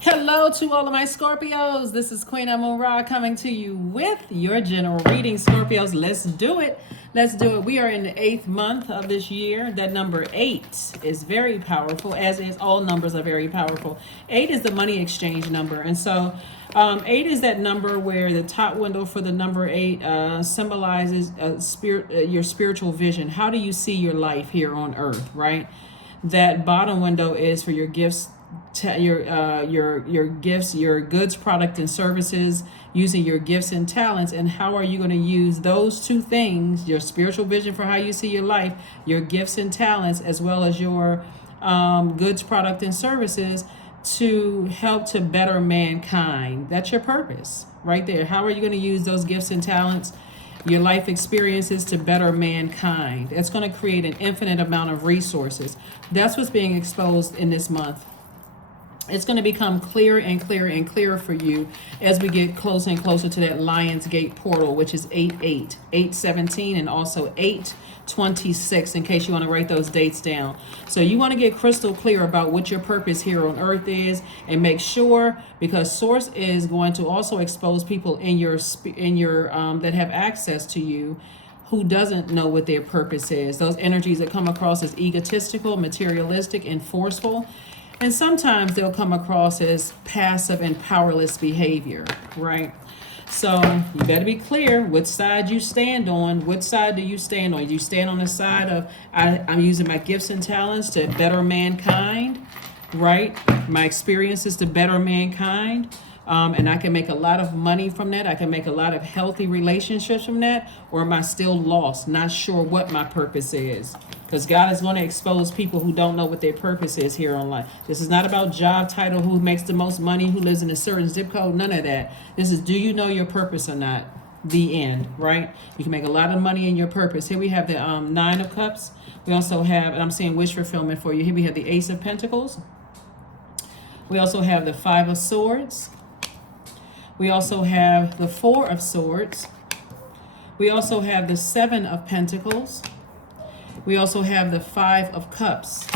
Hello to all of my Scorpios. This is Queen Amun Ra coming to you with your general reading. Scorpios, let's do it. Let's do it. We are in the 8th month of this year. That number 8 is very powerful, as is all numbers are very powerful. 8 is the money exchange number. And so 8 is that number where the top window for the number 8 symbolizes your spiritual vision. How do you see your life here on earth, right? That bottom window is for your gifts, your gifts, your goods, product, and services, using your gifts and talents. And how are you going to use those two things, your spiritual vision for how you see your life, your gifts and talents, as well as your goods, product, and services, to help to better mankind? That's your purpose right there. How are you going to use those gifts and talents, your life experiences, to better mankind? It's going to create an infinite amount of resources. That's what's being exposed in this month. It's going to become clearer and clearer and clearer for you as we get closer and closer to that Lion's Gate portal, which is 8/8, 8/17, and also 8/26, in case you want to write those dates down. So you want to get crystal clear about what your purpose here on earth is, and make sure, because Source is going to also expose people in your that have access to you, who doesn't know what their purpose is. Those energies that come across as egotistical, materialistic, and forceful. And sometimes they'll come across as passive and powerless behavior, right? So you better be clear which side you stand on. What side do you stand on? Do you stand on the side of, I'm using my gifts and talents to better mankind, right? My experiences to better mankind. And I can make a lot of money from that. I can make a lot of healthy relationships from that. Or am I still lost, not sure what my purpose is? Because God is going to expose people who don't know what their purpose is here on life. This is not about job title, who makes the most money, who lives in a certain zip code, none of that. This is, do you know your purpose or not? The end, right? You can make a lot of money in your purpose. Here we have the 9 of Cups. We also have, and I'm seeing wish fulfillment for you. Here we have the Ace of Pentacles. We also have the 5 of Swords. We also have the 4 of Swords. We also have the 7 of Pentacles. We also have the 5 of Cups.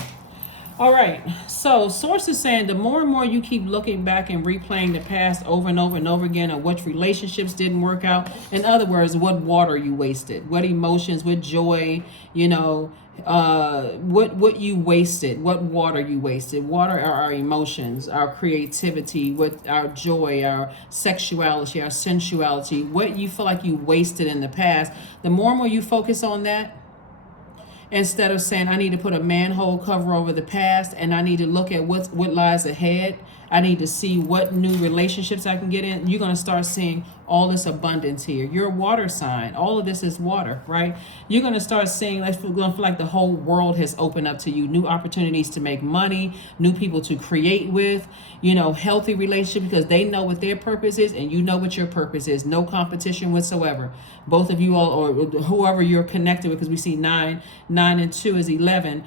All right, so Source is saying the more and more you keep looking back and replaying the past over and over and over again, of which relationships didn't work out. In other words, what water you wasted, what emotions, what joy, what you wasted, what water you wasted. Water are our emotions, our creativity, what our joy, our sexuality, our sensuality, what you feel like you wasted in the past. The more and more you focus on that, instead of saying, I need to put a manhole cover over the past and I need to look at what lies ahead, I need to see what new relationships I can get in, you're going to start seeing all this abundance here. You're a water sign. All of this is water, right? You're going to start seeing, like, going to feel like the whole world has opened up to you. New opportunities to make money, new people to create with, healthy relationships, because they know what their purpose is and you know what your purpose is. No competition whatsoever. Both of you all, or whoever you're connected with, because we see 9 and 2 is 11.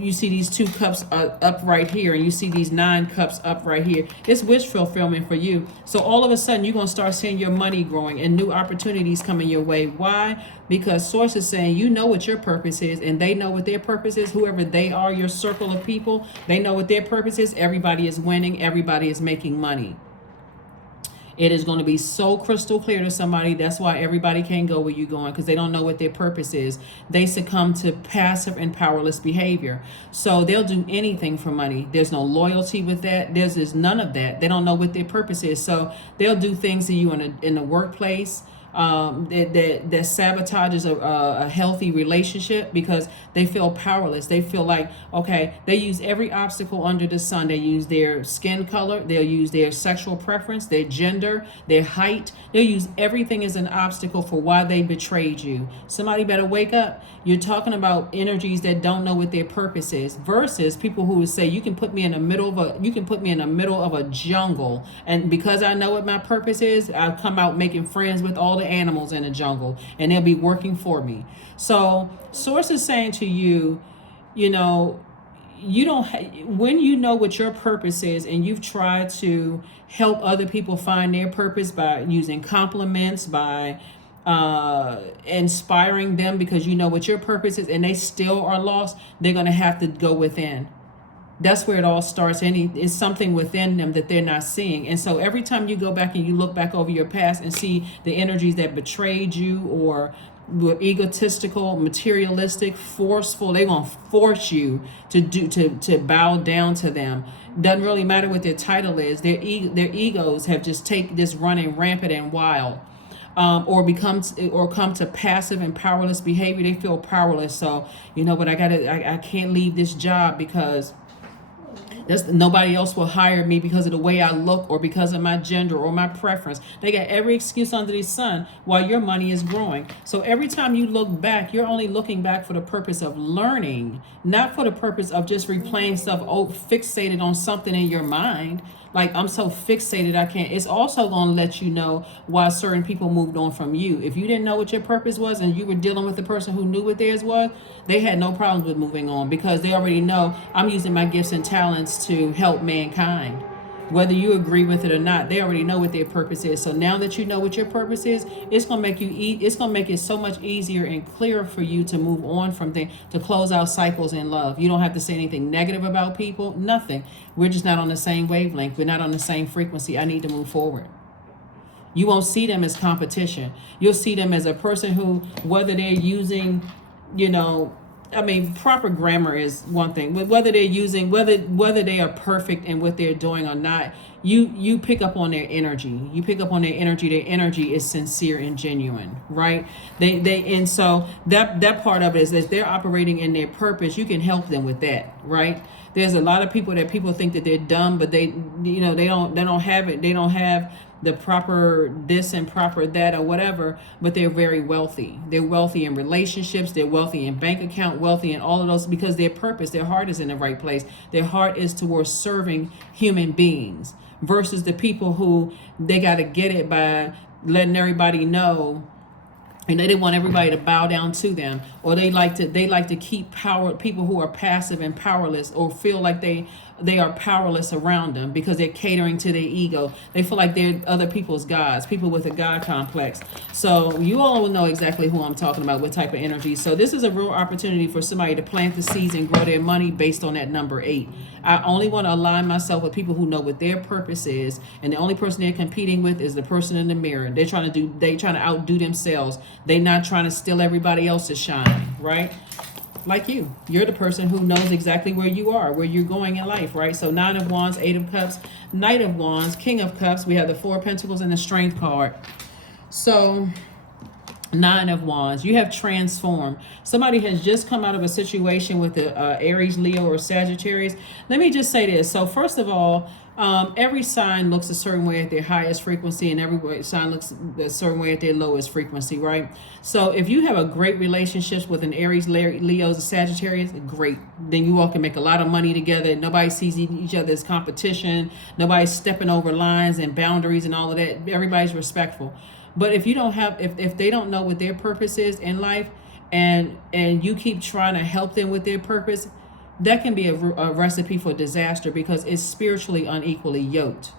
You see these 2 cups up right here, and you see these 9 cups up right here. It's wish fulfillment for you. So all of a sudden, you're going to start seeing your money growing and new opportunities coming your way. Why? Because Source is saying you know what your purpose is, and they know what their purpose is. Whoever they are, your circle of people, they know what their purpose is. Everybody is winning. Everybody is making money. It is going to be so crystal clear to somebody. That's why everybody can't go where you're going, because they don't know what their purpose is. They succumb to passive and powerless behavior. So they'll do anything for money. There's no loyalty with that. There's none of that. They don't know what their purpose is. So they'll do things to you in the workplace that sabotages a healthy relationship, because they feel powerless. They feel like, okay, they use every obstacle under the sun. They use their skin color, they'll use their sexual preference, their gender, their height. They'll use everything as an obstacle for why they betrayed you. Somebody better wake up. You're talking about energies that don't know what their purpose is, versus people who would say, you can put me in the middle of a jungle, and because I know what my purpose is, I'll come out making friends with all the animals in the jungle, and they'll be working for me. So Source is saying to you, when you know what your purpose is, and you've tried to help other people find their purpose by using compliments, by inspiring them, because you know what your purpose is, and they still are lost, they're going to have to go within. That's where it all starts. It's something within them that they're not seeing. And so every time you go back and you look back over your past and see the energies that betrayed you or were egotistical, materialistic, forceful, they're gonna force you to bow down to them. Doesn't really matter what their title is. Their egos have just running rampant and wild. Or come to passive and powerless behavior. They feel powerless. So but I can't leave this job because nobody else will hire me because of the way I look or because of my gender or my preference. They got every excuse under the sun while your money is growing. So every time you look back, you're only looking back for the purpose of learning, not for the purpose of just replaying stuff fixated on something in your mind. Like, I'm so fixated I can't. It's also going to let you know why certain people moved on from you. If you didn't know what your purpose was and you were dealing with the person who knew what theirs was, they had no problems with moving on because they already know I'm using my gifts and talents to help mankind. Whether you agree with it or not, they already know what their purpose is. So now that you know what your purpose is, it's gonna make it so much easier and clearer for you to move on from things, to close out cycles in love. You don't have to say anything negative about people, nothing. We're just not on the same wavelength. We're not on the same frequency. I need to move forward. You won't see them as competition. You'll see them as a person who, whether they're using, proper grammar is one thing, but whether they are perfect in what they're doing or not, you pick up on their energy. You pick up on their energy. Their energy is sincere and genuine, right? And so that part of it is that they're operating in their purpose. You can help them with that, right? There's a lot of people think that they're dumb, but they don't have it. They don't have the proper this and proper that or whatever, but they're very wealthy. They're wealthy in relationships. They're wealthy in bank account, wealthy in all of those because their purpose, their heart is in the right place. Their heart is towards serving human beings versus the people who they got to get it by letting everybody know. And they didn't want everybody to bow down to them, or they like to keep power people who are passive and powerless, or feel like they are powerless around them because they're catering to their ego. They feel like they're other people's gods, people with a God complex. So you all will know exactly who I'm talking about, what type of energy. So this is a real opportunity for somebody to plant the seeds and grow their money based on that number 8. I only want to align myself with people who know what their purpose is, and the only person they're competing with is the person in the mirror. They're trying to outdo themselves. They're not trying to steal everybody else's shine, right? Like you're the person who knows exactly where you are, where you're going in life, right? So 9 of Wands, 8 of Cups, Knight of Wands, King of Cups. We have the 4 of Pentacles and the Strength card. So 9 of Wands, you have transformed. Somebody has just come out of a situation with the Aries, Leo, or Sagittarius. Let me just say this. So first of all, every sign looks a certain way at their highest frequency, and every sign looks a certain way at their lowest frequency, right? So if you have a great relationship with an Aries, Leo, Sagittarius, great. Then you all can make a lot of money together. Nobody sees each other as competition. Nobody's stepping over lines and boundaries and all of that. Everybody's respectful. But if you don't have, if they don't know what their purpose is in life, and you keep trying to help them with their purpose, that can be a recipe for disaster because it's spiritually unequally yoked,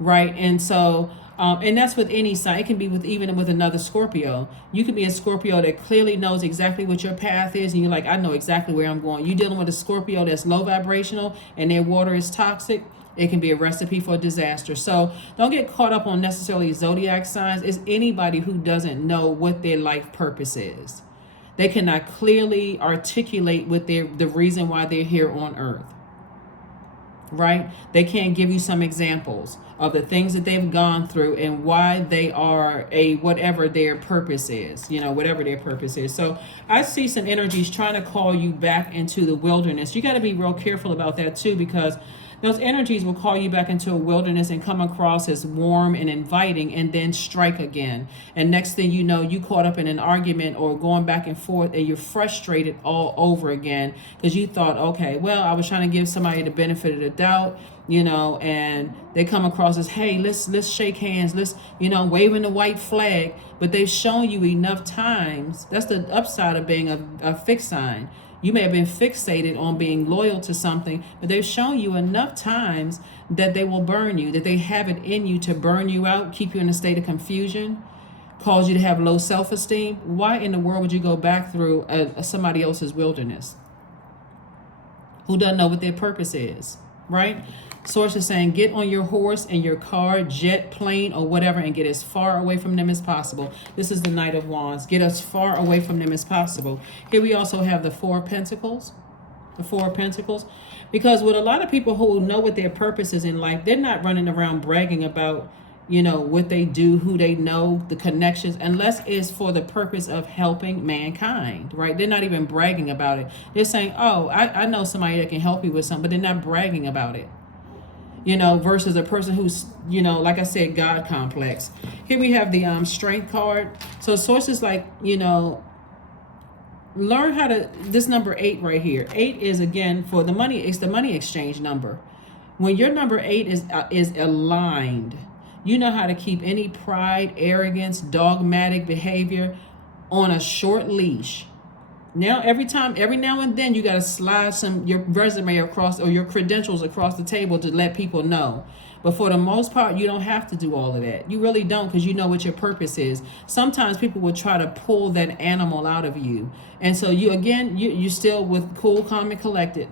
right? And so, and that's with any sign. It can be even with another Scorpio. You could be a Scorpio that clearly knows exactly what your path is, and you're like, I know exactly where I'm going. You're dealing with a Scorpio that's low vibrational and their water is toxic. It can be a recipe for disaster. So don't get caught up on necessarily zodiac signs. It's anybody who doesn't know what their life purpose is. They cannot clearly articulate the reason why they're here on earth, right? They can't give you some examples of the things that they've gone through and why they are whatever their purpose is, whatever their purpose is. So I see some energies trying to call you back into the wilderness. You got to be real careful about that too, because those energies will call you back into a wilderness and come across as warm and inviting and then strike again. And next thing you know, you caught up in an argument or going back and forth and you're frustrated all over again because you thought, okay, well, I was trying to give somebody the benefit of the doubt, and they come across as, hey, let's shake hands, let's, waving the white flag. But they've shown you enough times. That's the upside of being a fixed sign. You may have been fixated on being loyal to something, but they've shown you enough times that they will burn you, that they have it in you to burn you out, keep you in a state of confusion, cause you to have low self-esteem. Why in the world would you go back through somebody else's wilderness? who doesn't know what their purpose is, right? Source is saying, get on your horse and your car, jet, plane, or whatever, and get as far away from them as possible. This is the Knight of Wands. Get as far away from them as possible. Here we also have the Four of Pentacles. The Four of Pentacles. Because with a lot of people who know what their purpose is in life, they're not running around bragging about, you know, what they do, who they know, the connections, unless it's for the purpose of helping mankind, right? They're not even bragging about it. They're saying, oh, I know somebody that can help you with something, but they're not bragging about it. You know, versus a person who's, you know, like I said, God complex. Here we have the strength card. So sources like, you know, learn how to, this number 8 right here. 8 is, again, for the money, it's the money exchange number. When your number 8 is aligned, you know how to keep any pride, arrogance, dogmatic behavior on a short leash. Now, every now and then, you got to slide your resume across, or your credentials across the table to let people know. But for the most part, you don't have to do all of that. You really don't, because you know what your purpose is. Sometimes people will try to pull that animal out of you. And so you still with cool, calm, and collected.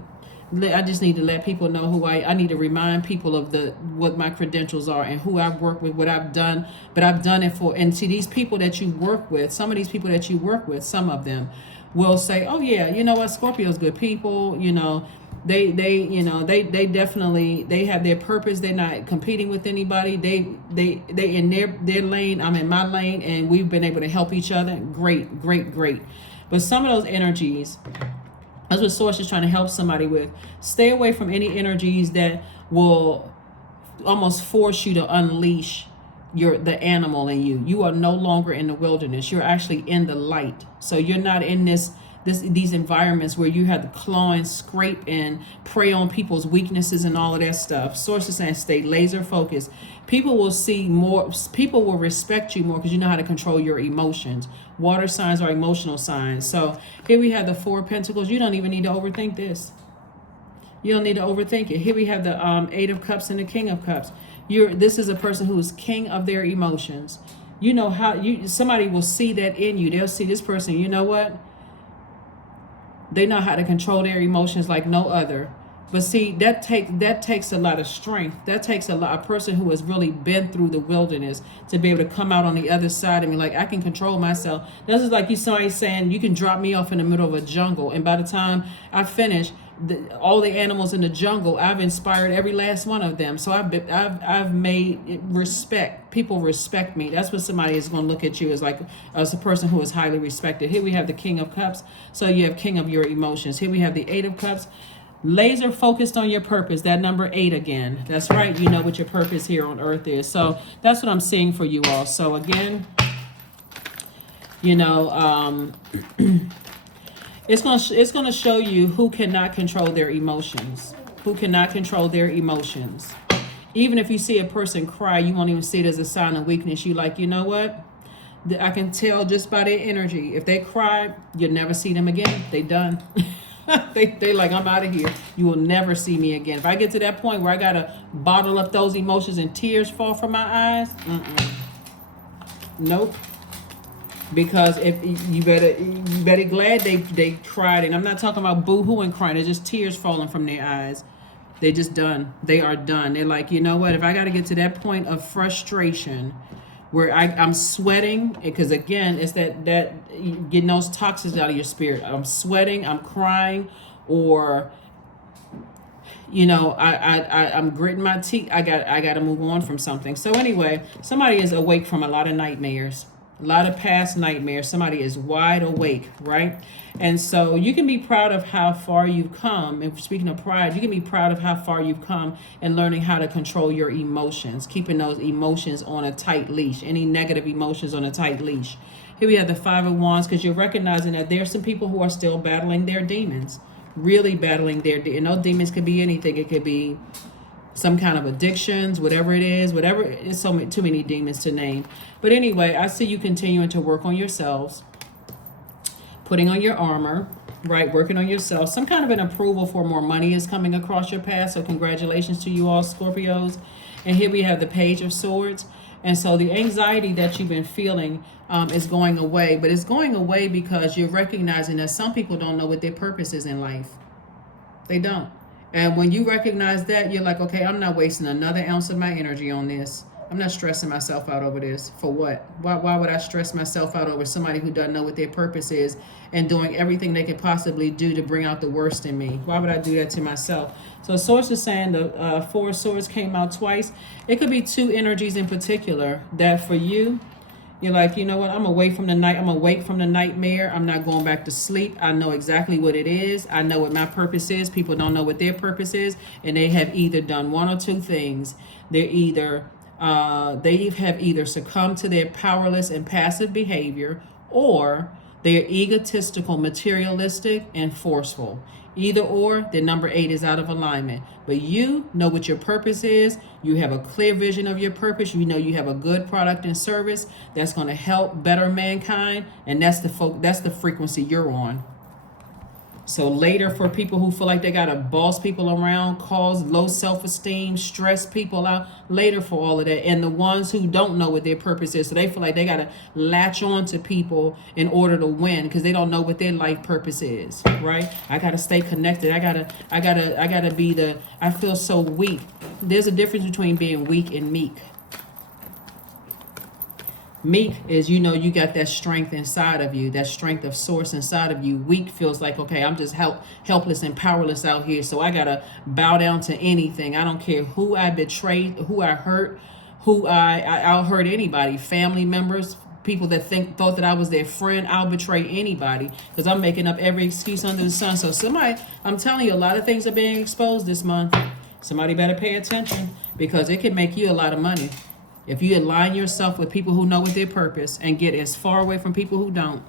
I just need to let people know who I need to remind people of what my credentials are and who I've worked with, what I've done. But I've done it for, and see, these people that you work with, some of these people that you work with, some of them will say, oh yeah, you know what, Scorpio's good people, you know, they definitely, they have their purpose. They're not competing with anybody. They in their lane, I'm in my lane, and we've been able to help each other. Great, great, great. But some of those energies, that's what Source is trying to help somebody with. Stay away from any energies that will almost force you to unleash the animal in you. You are no longer in the wilderness. You're actually in the light. So you're not in these environments where you have to claw and scrape and prey on people's weaknesses and all of that stuff. Source is saying stay laser focused. People will see more. People will respect you more because you know how to control your emotions. Water signs are emotional signs. So here we have the Four of Pentacles. You don't even need to overthink this. You don't need to overthink it. Here we have the Eight of Cups and the King of Cups. This is a person who is king of their emotions. You know how somebody will see that in you. They'll see this person, you know what? They know how to control their emotions like no other. But see, that takes a lot of strength. That takes a person who has really been through the wilderness to be able to come out on the other side and be like, I can control myself. This is like somebody saying, you can drop me off in the middle of a jungle, and by the time I finish, all the animals in the jungle, I've inspired every last one of them. So I've made respect. People respect me. That's what somebody is going to look at you as a person who is highly respected. Here we have the King of Cups. So you have king of your emotions. Here we have the Eight of Cups. Laser focused on your purpose. That number 8 again. That's right. You know what your purpose here on earth is. So that's what I'm seeing for you all. So again, you know, it's gonna show you who cannot control their emotions. Who cannot control their emotions. Even if you see a person cry, you won't even see it as a sign of weakness. You like, you know what? I can tell just by their energy. If they cry, you'll never see them again. They done. they like, I'm out of here. You will never see me again. If I get to that point where I gotta bottle up those emotions and tears fall from my eyes, nope. Because if you better glad they cried, and I'm not talking about boo-hooing crying. It's just tears falling from their eyes. They're just done. They are done. They're like, you know what? If I got to get to that point of frustration where I'm sweating, because again, it's that getting those toxins out of your spirit. I'm sweating, I'm crying, or you know, I'm gritting my teeth. I got to move on from something. So anyway, somebody is awake from a lot of nightmares. A lot of past nightmares. Somebody is wide awake, right? And so you can be proud of how far you've come. And speaking of pride, you can be proud of how far you've come in learning how to control your emotions, keeping those emotions on a tight leash, any negative emotions on a tight leash. Here we have the Five of Wands, because you're recognizing that there's some people who are still battling their demons, really battling and those demons could be anything. It could be some kind of addictions, whatever it is, whatever. It's too many demons to name. But anyway, I see you continuing to work on yourselves, putting on your armor, right? Working on yourself. Some kind of an approval for more money is coming across your path. So congratulations to you all, Scorpios. And here we have the Page of Swords. And so the anxiety that you've been feeling is going away. But it's going away because you're recognizing that some people don't know what their purpose is in life. They don't. And when you recognize that, you're like, okay, I'm not wasting another ounce of my energy on this. I'm not stressing myself out over this. For what? Why would I stress myself out over somebody who doesn't know what their purpose is and doing everything they could possibly do to bring out the worst in me? Why would I do that to myself? So Source is saying the Four of Swords came out twice. It could be two energies in particular that for you, you're like, you know what? I'm away from the night. I'm awake from the nightmare. I'm not going back to sleep. I know exactly what it is. I know what my purpose is. People don't know what their purpose is, and they have either done one or two things. They have either succumbed to their powerless and passive behavior, or they're egotistical, materialistic, and forceful. Either or, the number 8 is out of alignment. But you know what your purpose is. You have a clear vision of your purpose. You know you have a good product and service that's going to help better mankind, and that's the frequency you're on. So later, for people who feel like they got to boss people around, cause low self-esteem, stress people out, later for all of that. And the ones who don't know what their purpose is, so they feel like they got to latch on to people in order to win because they don't know what their life purpose is, right? I got to stay connected. I got to be I feel so weak. There's a difference between being weak and meek. Meek is, you know, you got that strength inside of you, that strength of source inside of you. Weak feels like, okay, I'm just helpless and powerless out here, so I gotta bow down to anything. I don't care who I betrayed, who I hurt, I'll hurt anybody, family members, people that thought that I was their friend. I'll betray anybody because I'm making up every excuse under the sun. So I'm telling you, a lot of things are being exposed this month. Somebody better pay attention because it can make you a lot of money. If you align yourself with people who know what their purpose and get as far away from people who don't.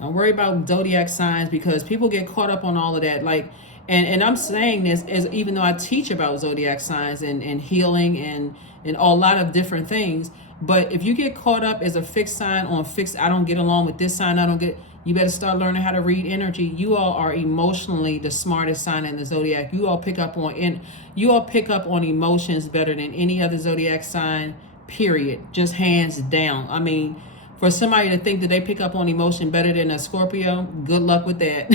Don't worry about zodiac signs because people get caught up on all of that. Like, and I'm saying this as even though I teach about zodiac signs and healing and a lot of different things. But if you get caught up as a fixed sign on fixed, I don't get along with this sign, you better start learning how to read energy. You all are emotionally the smartest sign in the zodiac. You all pick up on emotions better than any other zodiac sign, period. Just hands down. I mean, for somebody to think that they pick up on emotion better than a Scorpio, good luck with that.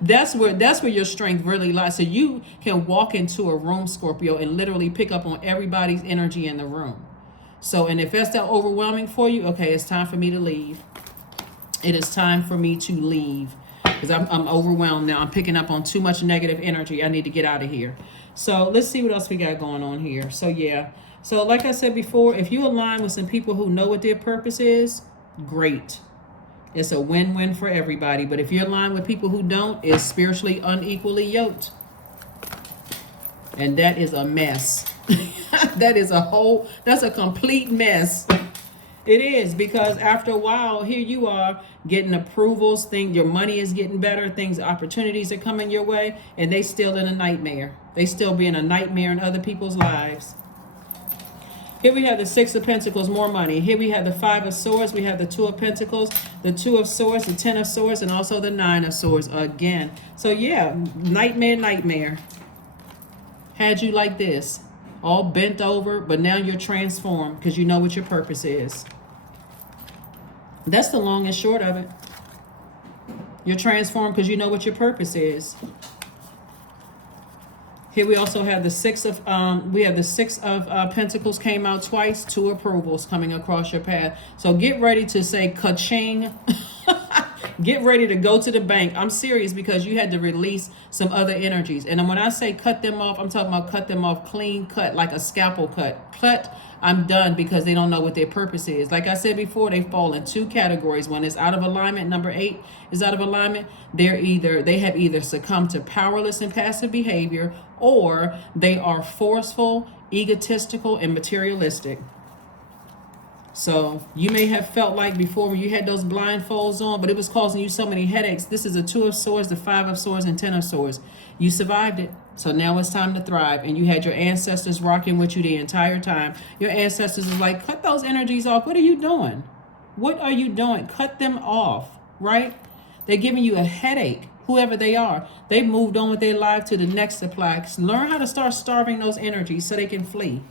That's where your strength really lies. So you can walk into a room, Scorpio, and literally pick up on everybody's energy in the room. So, and if that's that overwhelming for you, okay, it's time for me to leave. It is time for me to leave because I'm overwhelmed now. I'm picking up on too much negative energy. I need to get out of here. So let's see what else we got going on here. So yeah. So like I said before, if you align with some people who know what their purpose is, great. It's a win-win for everybody. But if you're aligned with people who don't, it's spiritually unequally yoked. And that is a mess. That's a complete mess. It is, because after a while, here you are getting approvals, your money is getting better, opportunities are coming your way, and they still in a nightmare. They still being a nightmare in other people's lives. Here we have the Six of Pentacles, more money. Here we have the Five of Swords. We have the Two of Pentacles, the Two of Swords, the Ten of Swords, and also the Nine of Swords again. So yeah, nightmare. Had you like this, all bent over, but now you're transformed because you know what your purpose is. That's the long and short of it. You're transformed because you know what your purpose is. Here we also have the Six of Pentacles came out twice, 2 approvals coming across your path. So get ready to say ka-ching. Get ready to go to the bank. I'm serious because you had to release some other energies. And when I say cut them off, I'm talking about cut them off clean cut, like a scalpel cut. I'm done because they don't know what their purpose is. Like I said before, they fall in 2 categories. When it's out of alignment, number 8 is out of alignment. They have either succumbed to powerless and passive behavior, or they are forceful, egotistical, and materialistic. So you may have felt like before when you had those blindfolds on, but it was causing you so many headaches. This is a 2 of Swords, the 5 of Swords, and 10 of Swords. You survived it. So now it's time to thrive. And you had your ancestors rocking with you the entire time. Your ancestors is like, cut those energies off. What are you doing? What are you doing? Cut them off, right? They're giving you a headache, whoever they are. They moved on with their life to the next supply. Learn how to start starving those energies so they can flee.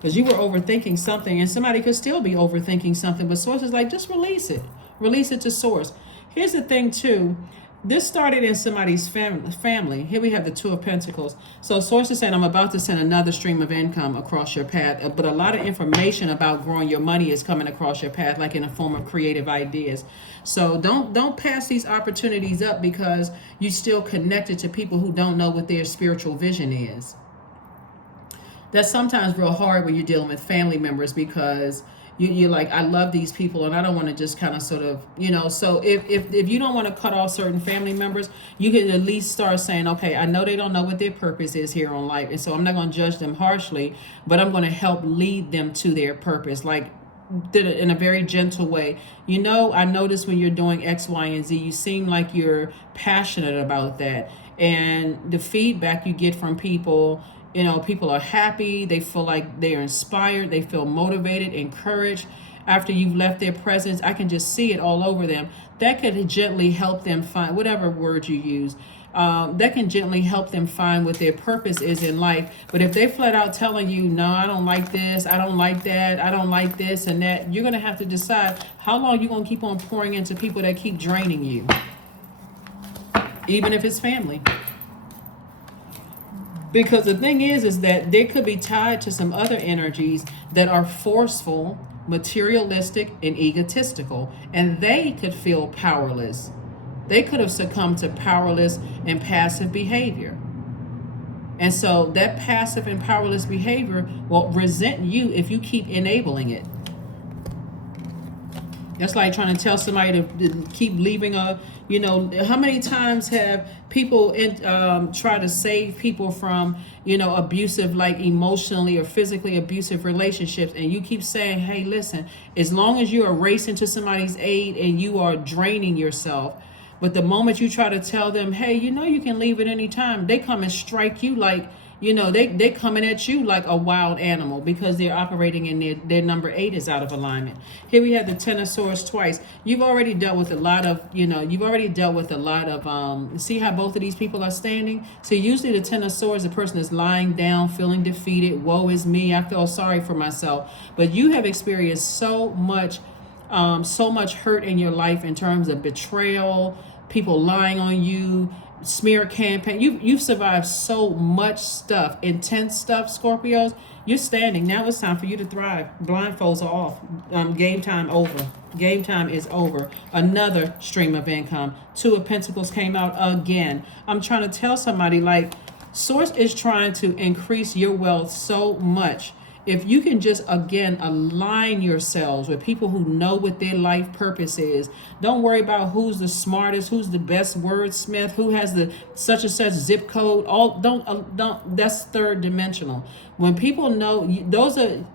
Because you were overthinking something, and somebody could still be overthinking something, but Source is like, just release it. Release it to Source. Here's the thing, too. This started in somebody's family. Here we have the Two of Pentacles. So source is saying, I'm about to send another stream of income across your path. But a lot of information about growing your money is coming across your path, like in a form of creative ideas. So don't pass these opportunities up because you're still connected to people who don't know what their spiritual vision is. That's sometimes real hard when you're dealing with family members because you're like, I love these people and I don't want to just kind of sort of, so if you don't want to cut off certain family members, you can at least start saying, okay, I know they don't know what their purpose is here on life. And so I'm not going to judge them harshly, but I'm going to help lead them to their purpose. Like, did it in a very gentle way. I notice when you're doing X, Y, and Z, you seem like you're passionate about that. And the feedback you get from people, people are happy, they feel like they're inspired, they feel motivated, encouraged. After you've left their presence, I can just see it all over them. That could gently help them find, whatever word you use, that can gently help them find what their purpose is in life. But if they flat out telling you, no, I don't like this, I don't like that, I don't like this and that, you're going to have to decide how long you're going to keep on pouring into people that keep draining you, even if it's family. Because the thing is that they could be tied to some other energies that are forceful, materialistic, and egotistical. And they could feel powerless. They could have succumbed to powerless and passive behavior. And so that passive and powerless behavior will resent you if you keep enabling it. That's like trying to tell somebody to keep leaving how many times have people try to save people from, abusive, like emotionally or physically abusive relationships. And you keep saying, hey, listen, as long as you are racing to somebody's aid and you are draining yourself, but the moment you try to tell them, hey, you can leave at any time, they come and strike you like, they coming at you like a wild animal because they're operating in their number 8 is out of alignment. Here we have the Ten of Swords twice. You've already dealt with a lot of, see how both of these people are standing? So usually the Ten of Swords, the person is lying down, feeling defeated. Woe is me. I feel sorry for myself. But you have experienced so much hurt in your life in terms of betrayal, people lying on you, smear campaign. You've survived so much stuff, intense stuff, Scorpios. You're standing. Now it's time for you to thrive. Blindfolds are off. Game time over. Game time is over. Another stream of income. Two of Pentacles came out again. I'm trying to tell somebody, like, Source is trying to increase your wealth so much. If you can just, again, align yourselves with people who know what their life purpose is. Don't worry about who's the smartest, who's the best wordsmith, who has the such and such zip code. Don't. That's third dimensional. When people know, when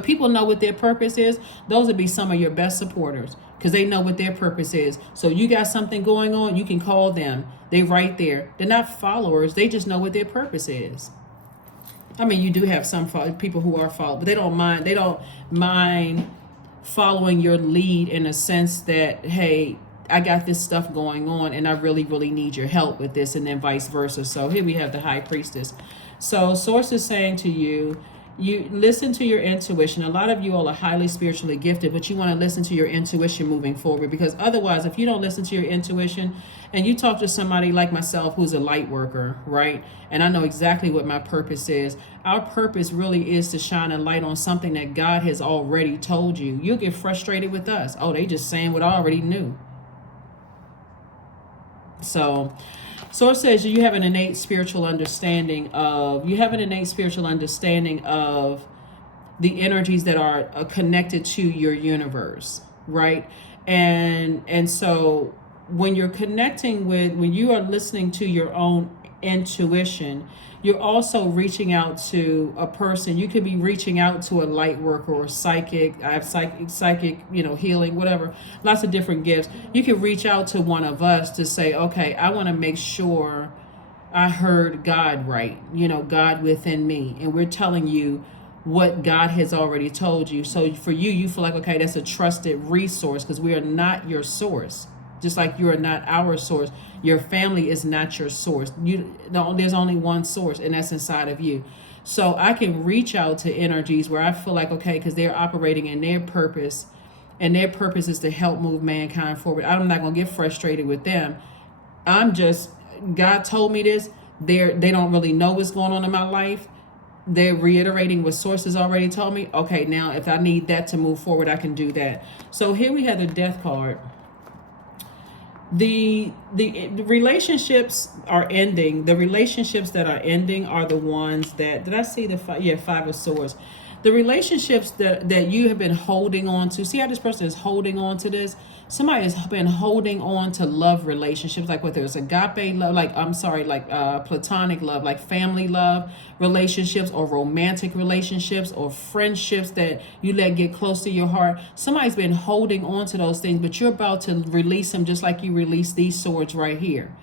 people know what their purpose is, those would be some of your best supporters because they know what their purpose is. So you got something going on, you can call them. They right there. They're not followers. They just know what their purpose is. I mean, you do have some people who are followed, but they don't mind following your lead in a sense that, hey, I got this stuff going on and I really, really need your help with this, and then vice versa. So here we have the High Priestess. So Source is saying to you, you listen to your intuition. A lot of you all are highly spiritually gifted, but you want to listen to your intuition moving forward, because otherwise, if you don't listen to your intuition and you talk to somebody like myself who's a light worker, right? And I know exactly what my purpose is. Our purpose really is to shine a light on something that God has already told you. You'll get frustrated with us. Oh, they just saying what I already knew. So Source says you have an innate spiritual understanding of the energies that are connected to your universe, right? And so when you're when you are listening to your own intuition, you're also reaching out to a person. You could be reaching out to a light worker or psychic. I have psychic, healing, whatever, lots of different gifts. You can reach out to one of us to say, okay, I want to make sure I heard God right, God within me. And we're telling you what God has already told you. So for you feel like, okay, that's a trusted resource because we are not your source. Just like you are not our source. Your family is not your source. There's only one source, and that's inside of you. So I can reach out to energies where I feel like, okay, because they're operating in their purpose, and their purpose is to help move mankind forward. I'm not going to get frustrated with them. I'm just, God told me this. They don't really know what's going on in my life. They're reiterating what sources already told me. Okay, now if I need that to move forward, I can do that. So here we have the Death card. The relationships are ending. The relationships that are ending are the ones that, did I see the Five of Swords? The relationships that you have been holding on to. See how this person is holding on to this? Somebody has been holding on to love relationships, like whether it's agape love, platonic love, like family love relationships, or romantic relationships, or friendships that you let get close to your heart. Somebody's been holding on to those things, but you're about to release them, just like you release these swords right here.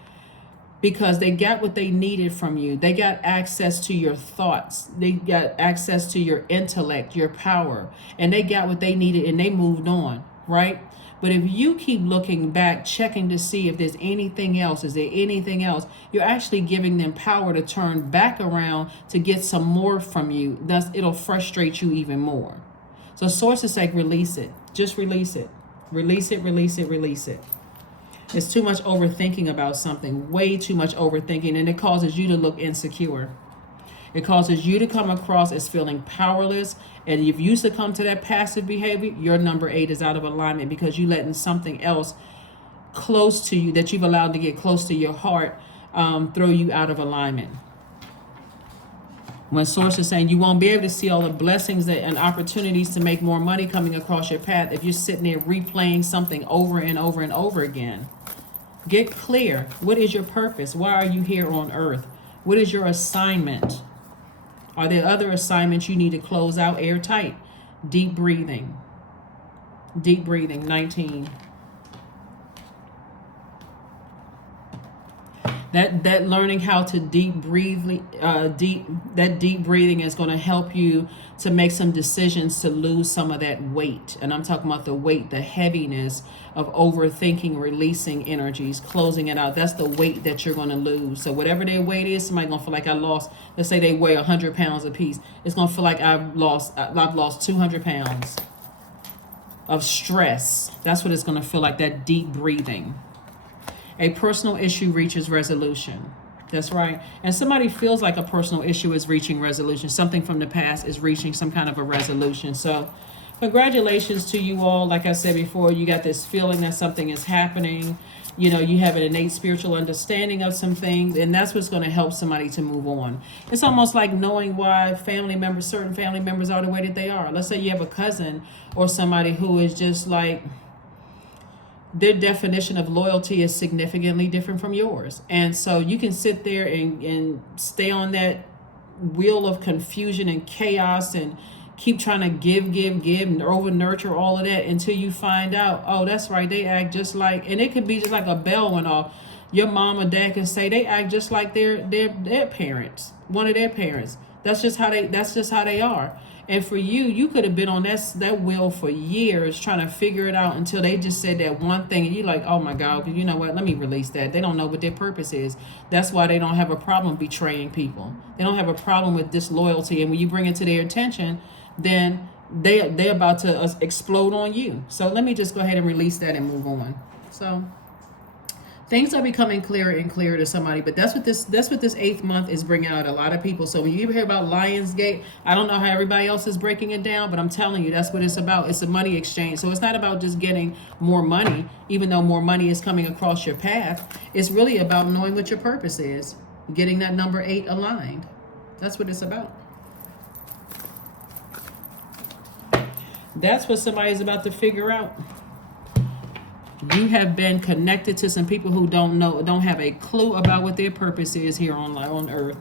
Because they got what they needed from you. They got access to your thoughts. They got access to your intellect, your power. And they got what they needed, and they moved on, right? But if you keep looking back, checking to see if there's anything else, is there anything else, you're actually giving them power to turn back around to get some more from you. Thus, it'll frustrate you even more. So sources say release it. Just release it. Release it, release it, release it. It's too much overthinking about something, way too much overthinking, and it causes you to look insecure. It causes you to come across as feeling powerless, and if you succumb to that passive behavior, your number 8 is out of alignment because you're letting something else close to you that you've allowed to get close to your heart throw you out of alignment. When source is saying you won't be able to see all the blessings and opportunities to make more money coming across your path if you're sitting there replaying something over and over and over again. Get clear. What is your purpose? Why are you here on earth? What is your assignment? Are there other assignments you need to close out airtight? Deep breathing. Deep breathing, 19. That learning how to deep breathing is going to help you to make some decisions to lose some of that weight. And I'm talking about the weight, the heaviness of overthinking, releasing energies, closing it out. That's the weight that you're going to lose. So whatever their weight is, somebody's going to feel like I lost, let's say they weigh 100 pounds apiece. It's going to feel like I've lost 200 pounds of stress. That's what it's going to feel like, that deep breathing. A personal issue reaches resolution. That's right. And somebody feels like a personal issue is reaching resolution. Something from the past is reaching some kind of a resolution. So congratulations to you all. Like I said before, you got this feeling that something is happening. You know, you have an innate spiritual understanding of some things, and that's what's going to help somebody to move on. It's almost like knowing why certain family members are the way that they are. Let's say you have a cousin or somebody who is just like, their definition of loyalty is significantly different from yours. And so you can sit there and stay on that wheel of confusion and chaos and keep trying to give and over nurture all of that until you find out, oh, that's right, they act just like, and it could be just like a bell went off. Your mom or dad can say they act just like their parents, one of their parents. That's just how they are. And for you could have been on that wheel for years trying to figure it out until they just said that one thing and you're like, oh my God, you know what, let me release that. They don't know what their purpose is. That's why they don't have a problem betraying people. They don't have a problem with disloyalty. And when you bring it to their attention, then they're about to explode on you. So let me just go ahead and release that and move on. So things are becoming clearer and clearer to somebody, but that's what this 8th month is bringing out a lot of people. So when you hear about Lionsgate, I don't know how everybody else is breaking it down, but I'm telling you, that's what it's about. It's a money exchange. So it's not about just getting more money, even though more money is coming across your path. It's really about knowing what your purpose is, getting that number 8 aligned. That's what it's about. That's what somebody's about to figure out. You have been connected to some people who don't have a clue about what their purpose is here on earth.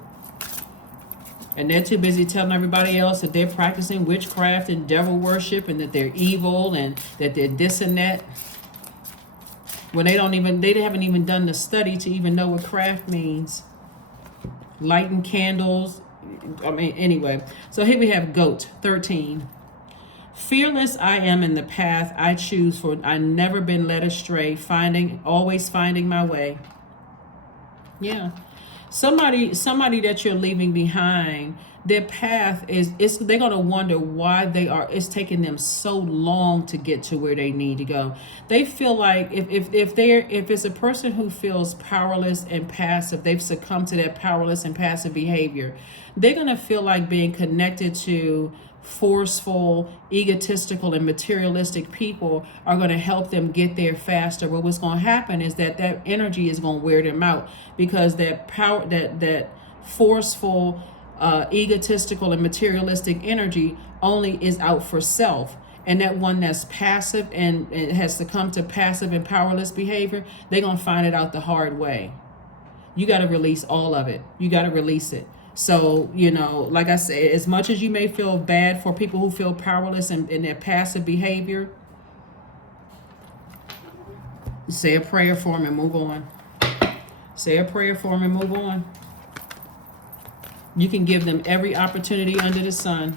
And they're too busy telling everybody else that they're practicing witchcraft and devil worship and that they're evil and that they're this and that. When they haven't even done the study to even know what craft means. Lighting candles. Anyway. So here we have Goat, 13. Fearless I am in the path I choose, for I never been led astray, always finding my way. Yeah. Somebody that you're leaving behind their path is they're going to wonder why it's taking them so long to get to where they need to go. They feel like if it's a person who feels powerless and passive, they've succumbed to that powerless and passive behavior, they're going to feel like being connected to forceful, egotistical, and materialistic people are going to help them get there faster. But what's going to happen is that energy is going to wear them out, because that power, that forceful, egotistical, and materialistic energy only is out for self. And that one that's passive and has succumbed to passive and powerless behavior, they're going to find it out the hard way. You got to release all of it. You got to release it. So, like I said, as much as you may feel bad for people who feel powerless in their passive behavior, say a prayer for them and move on. Say a prayer for them and move on. You can give them every opportunity under the sun.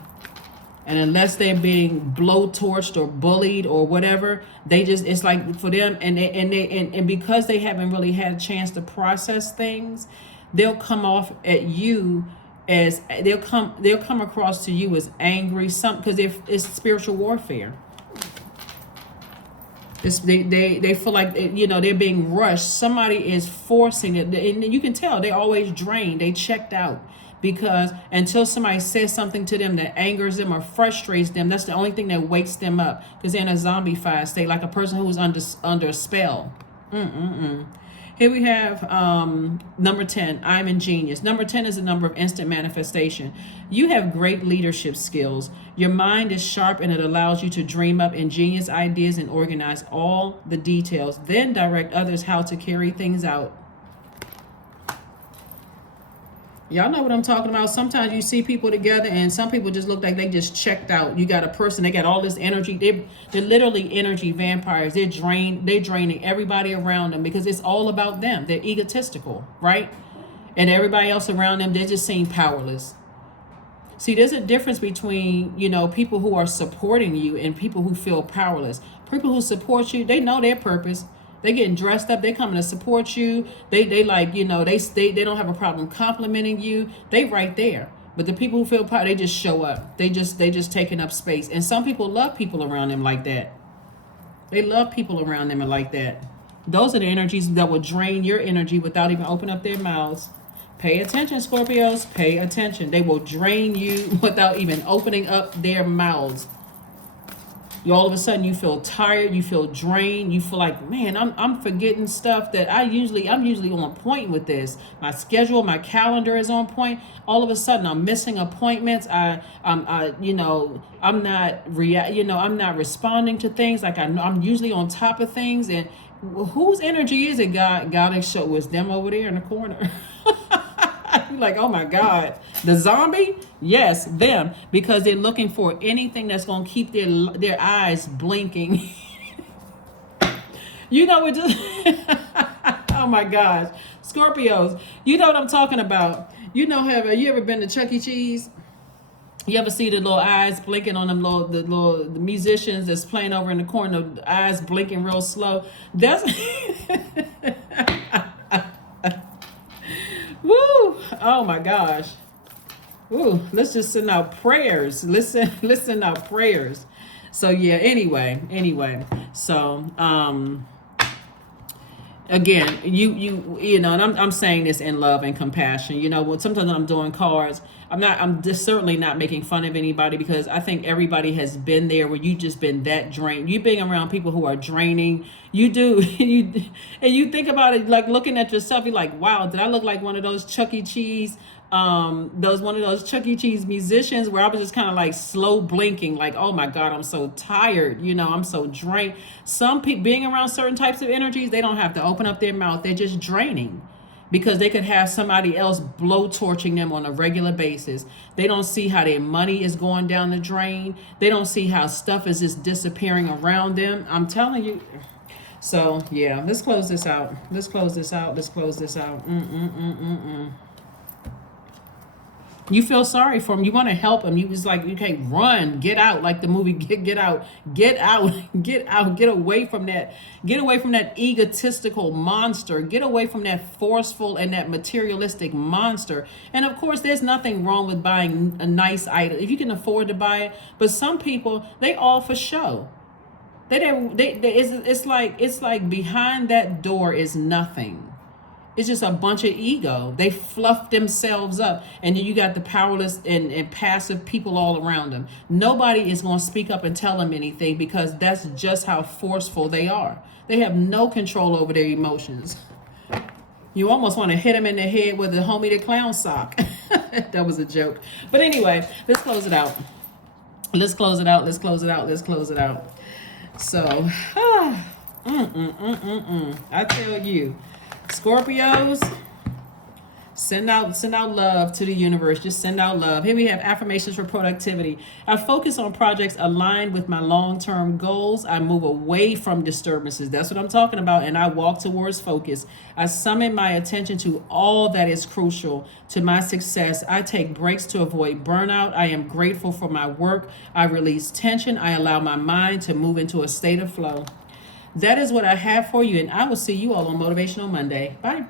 And unless they're being blowtorched or bullied or whatever, it's like for them, and because they haven't really had a chance to process things, they'll come off at you as they'll come across to you as angry, because it's spiritual warfare. They feel like they're being rushed. Somebody is forcing it, and you can tell they're always drained. They checked out, because until somebody says something to them that angers them or frustrates them, that's the only thing that wakes them up, because they're in a zombified state, like a person who was under a spell. Here we have number 10, I'm ingenious. Number 10 is a number of instant manifestation. You have great leadership skills. Your mind is sharp, and it allows you to dream up ingenious ideas and organize all the details, then direct others how to carry things out. Y'all know what I'm talking about. Sometimes you see people together and some people just look like they just checked out. You got a person, they got all this energy. They're literally energy vampires. They're draining everybody around them, because it's all about them. They're egotistical, right? And everybody else around them, they just seem powerless. See, there's a difference between, people who are supporting you and people who feel powerless. People who support you, they know their purpose. They getting dressed up. They coming to support you. They like, they don't have a problem complimenting you. They right there. But the people who feel power, they just show up. They just taking up space. And some people love people around them like that. They love people around them like that. Those are the energies that will drain your energy without even opening up their mouths. Pay attention, Scorpios. Pay attention. They will drain you without even opening up their mouths. All of a sudden you feel tired, you feel drained, you feel like, man, I'm forgetting stuff that I'm usually on point with this. My schedule, my calendar is on point. All of a sudden I'm missing appointments. I'm not responding to things like I'm usually on top of things. And whose energy is it? God is show was them over there in the corner. You're like, oh my God, the zombie? Yes, them, because they're looking for anything that's going to keep their eyes blinking. It just, oh my gosh, Scorpios, you know what I'm talking about. Have you ever been to Chuck E. Cheese? You ever see the little eyes blinking on them the musicians that's playing over in the corner, the eyes blinking real slow? That's woo! Oh my gosh. Ooh, let's just send out prayers. Listen out prayers. So yeah, anyway. So again, and I'm saying this in love and compassion. Sometimes when I'm doing cards, I'm just certainly not making fun of anybody, because I think everybody has been there where you just been that drained. You've been around people who are draining. You do. And you think about it, like looking at yourself, you're like, wow, did I look like one of those Chuck E. Cheese Chuck E. Cheese musicians where I was just kind of like slow blinking, like, oh my God, I'm so tired. I'm so drained. Some people being around certain types of energies, they don't have to open up their mouth. They're just draining, because they could have somebody else blowtorching them on a regular basis. They don't see how their money is going down the drain. They don't see how stuff is just disappearing around them. I'm telling you. So yeah, let's close this out. You feel sorry for him. You want to help him. You was like, okay, run, get out, like the movie Get Out, get out, get out, get away from that, get away from that egotistical monster, get away from that forceful and that materialistic monster. And of course, there's nothing wrong with buying a nice item if you can afford to buy it. But some people, they all for show. It's like behind that door is nothing. It's just a bunch of ego. They fluff themselves up. And then you got the powerless and passive people all around them. Nobody is going to speak up and tell them anything because that's just how forceful they are. They have no control over their emotions. You almost want to hit them in the head with the homie the clown sock. That was a joke. But anyway, let's close it out. Let's close it out. Let's close it out. Let's close it out. So, I tell you, Scorpios, send out love to the universe. Just send out love. Here we have affirmations for productivity. I focus on projects aligned with my long-term goals. I move away from disturbances. That's what I'm talking about. And I walk towards focus. I summon my attention to all that is crucial to my success. I take breaks to avoid burnout. I am grateful for my work. I release tension. I allow my mind to move into a state of flow. That is what I have for you, and I will see you all on Motivational Monday. Bye.